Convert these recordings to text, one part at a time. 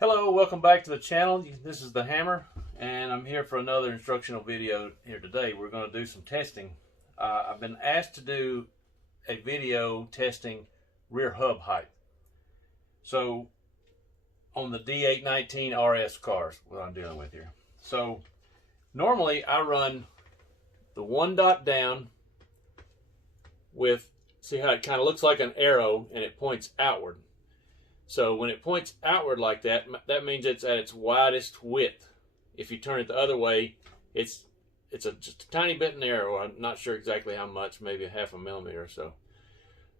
Hello, welcome back to the channel. This is the Hammer, and I'm here for another instructional video here today. We're going to do some testing. I've been asked to do a video testing rear hub height. So on the D819rs cars, what I'm dealing with here. So normally I run the one dot down with, see how it kind of looks like an arrow and it points outward. So when it points outward like that, that means it's at its widest width. If you turn it the other way, it's just a tiny bit narrow. I'm not sure exactly how much, maybe a half a millimeter or so.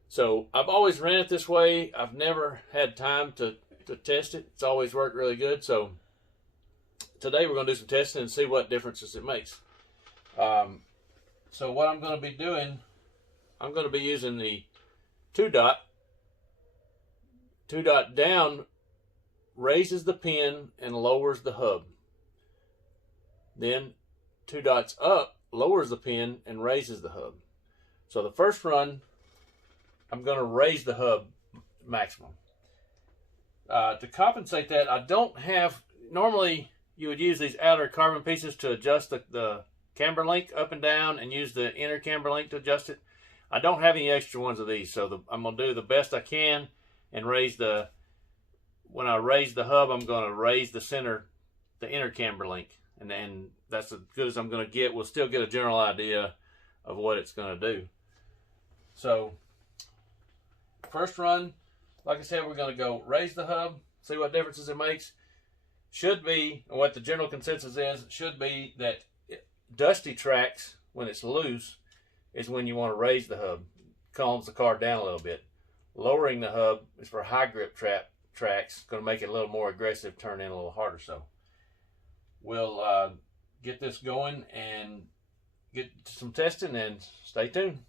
So I've always ran it this way. I've never had time to test it. It's always worked really good. So today we're going to do some testing and see what differences it makes. So what I'm going to be doing, I'm going to be using the two dot down raises the pin and lowers the hub. Then two dots up lowers the pin and raises the hub. So the first run, I'm going to raise the hub maximum. To compensate that, I don't have, normally you would use these outer carbon pieces to adjust the camber link up and down and use the inner camber link to adjust it. I don't have any extra ones of these, so I'm going to do the best I can and raise when I raise the hub, I'm going to raise the inner camber link. And then that's as good as I'm going to get. We'll still get a general idea of what it's going to do. So, first run, like I said, we're going to go raise the hub, see what differences it makes. Should be, and what the general consensus is, should be that dusty tracks, when it's loose, is when you want to raise the hub. Calms the car down a little bit. Lowering the hub is for high grip tracks. Going to make it a little more aggressive, turn in a little harder. So we'll get this going and get some testing, and stay tuned.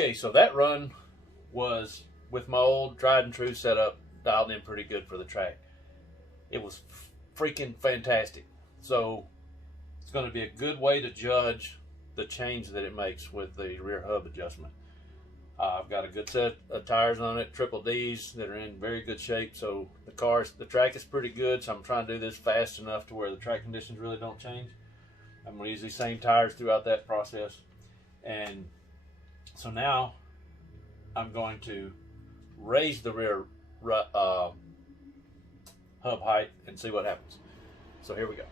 Okay, so that run was with my old tried and true setup dialed in pretty good for the track. It was freaking fantastic. So it's going to be a good way to judge the change that it makes with the rear hub adjustment. I've got a good set of tires on it, triple D's that are in very good shape. So the track is pretty good. So I'm trying to do this fast enough to where the track conditions really don't change. I'm going to use these same tires throughout that process. And so now I'm going to raise the rear hub height and see what happens. So here we go.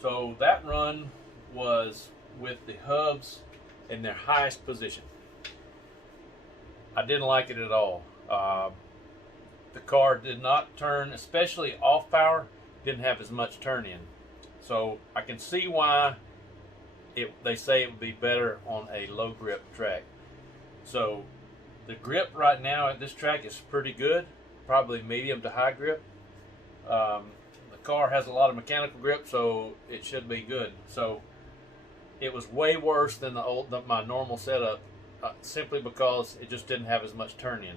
So that run was with the hubs in their highest position. I didn't like it at all. The car did not turn, especially off power, didn't have as much turn in. So I can see why they say it would be better on a low grip track. So the grip right now at this track is pretty good, probably medium to high grip. The car has a lot of mechanical grip, so it should be good. So it was way worse than my normal setup, simply because it just didn't have as much turn in.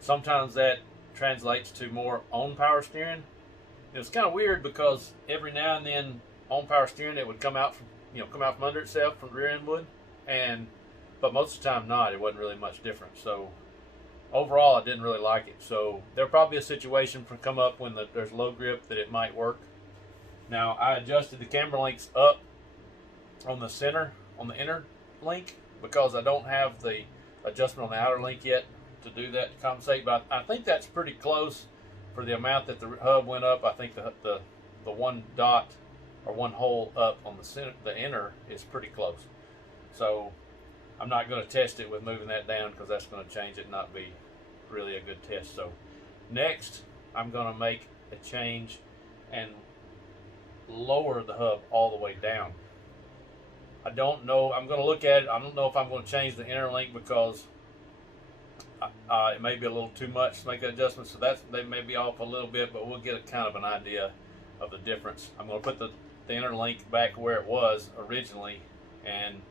Sometimes that translates to more on power steering. It was kind of weird because every now and then on power steering it would come out from under itself from the rear end would, but most of the time not. It wasn't really much different. So overall, I didn't really like it. So there'll probably be a situation come up when there's low grip that it might work. Now I adjusted the camber links up on the inner link, because I don't have the adjustment on the outer link yet to do that to compensate. But I think that's pretty close for the amount that the hub went up. I think the one dot or one hole up on the inner is pretty close. So I'm not going to test it with moving that down, because that's going to change it and not be really a good test. So next I'm going to make a change and lower the hub all the way down. I don't know. I'm going to look at it. I don't know if I'm going to change the inner link, because it may be a little too much to make that adjustment. So they may be off a little bit, but we'll get a kind of an idea of the difference. I'm going to put the inner link back where it was originally, and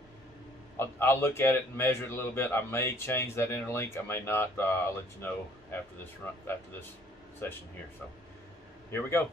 I'll look at it and measure it a little bit. I may change that inner link. I may not. I'll let you know after this session here. So here we go.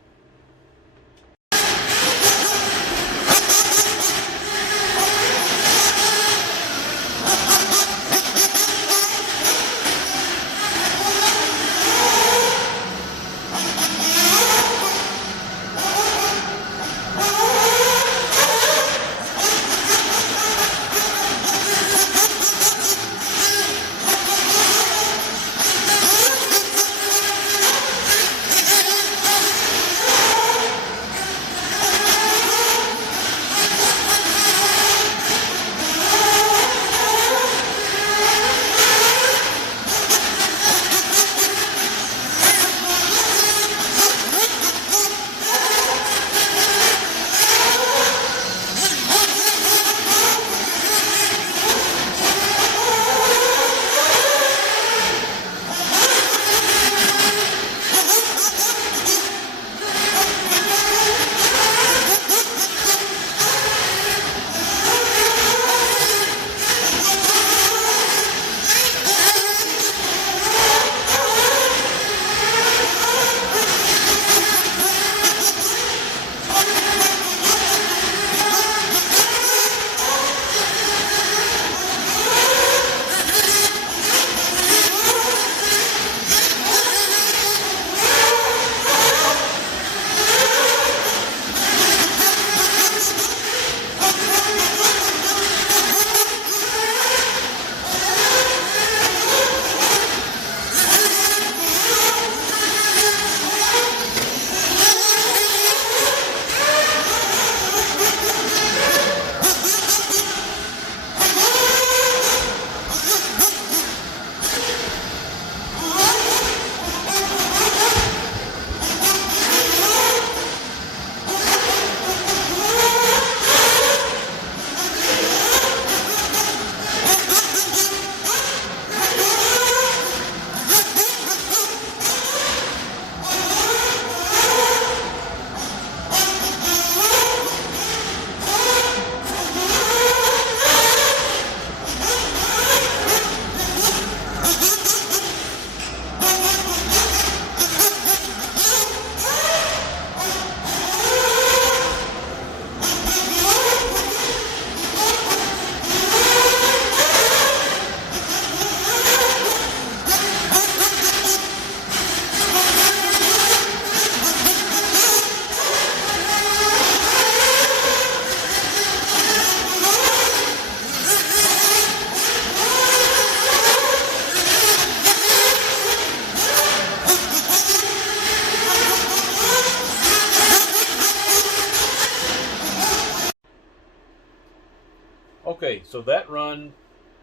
Okay, so that run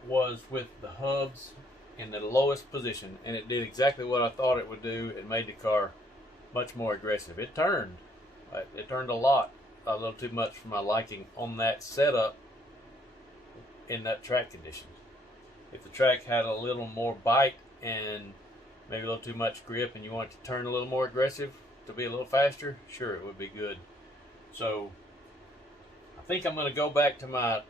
was with the hubs in the lowest position, and it did exactly what I thought it would do. It made the car much more aggressive. It turned. It turned a little too much for my liking on that setup in that track condition. If the track had a little more bite and maybe a little too much grip and you want it to turn a little more aggressive to be a little faster, sure, it would be good. So I think I'm going to go back to my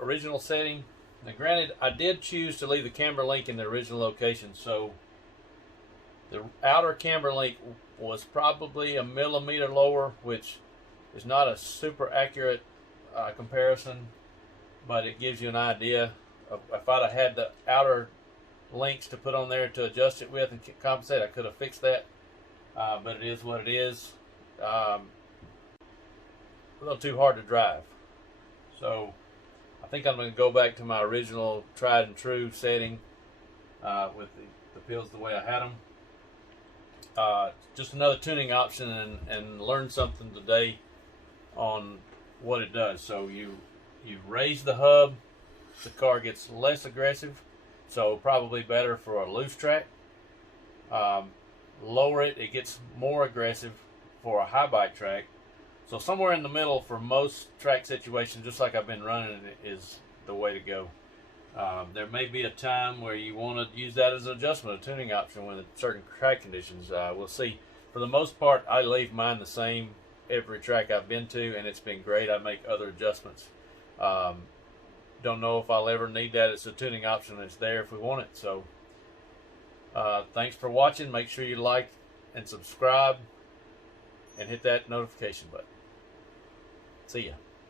original setting. Now granted, I did choose to leave the camber link in the original location, so the outer camber link was probably a millimeter lower, which is not a super accurate comparison, but it gives you an idea of if I'd have had the outer links to put on there to adjust it with and compensate, I could have fixed that, but it is what it is. A little too hard to drive, so I think I'm going to go back to my original tried and true setting with the pills the way I had them. Just another tuning option, and learn something today on what it does. So you raise the hub, the car gets less aggressive, so probably better for a loose track. Lower it, it gets more aggressive for a high bite track. So somewhere in the middle for most track situations, just like I've been running, is the way to go. There may be a time where you want to use that as an adjustment, a tuning option, when certain track conditions. We'll see. For the most part, I leave mine the same every track I've been to, and it's been great. I make other adjustments. Don't know if I'll ever need that. It's a tuning option. It's there if we want it. So thanks for watching. Make sure you like and subscribe and hit that notification button. See ya.